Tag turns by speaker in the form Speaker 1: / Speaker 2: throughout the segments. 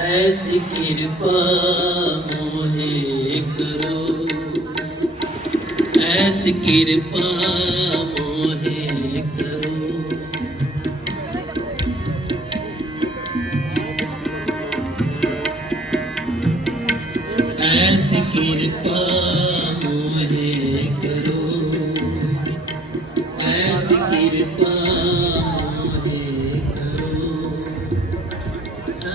Speaker 1: ਐਸੀ ਕਿਰਪਾ ਮੋਹਿ ਕਰੋ। ਐਸੀ ਕਿਰਪਾ ਮੋਹਿ ਕਰੋ। ਐਸੀ ਕਿਰਪਾ ਮੋਹੇ ਕਰੋ। ਐਸੀ ਕਿਰਪਾ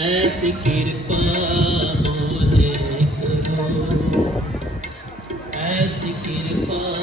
Speaker 1: ਐਸੀ ਕਿਰਪਾ ਮੋਹਿ ਕਰੋ। ਐਸੀ ਕਿਰਪਾ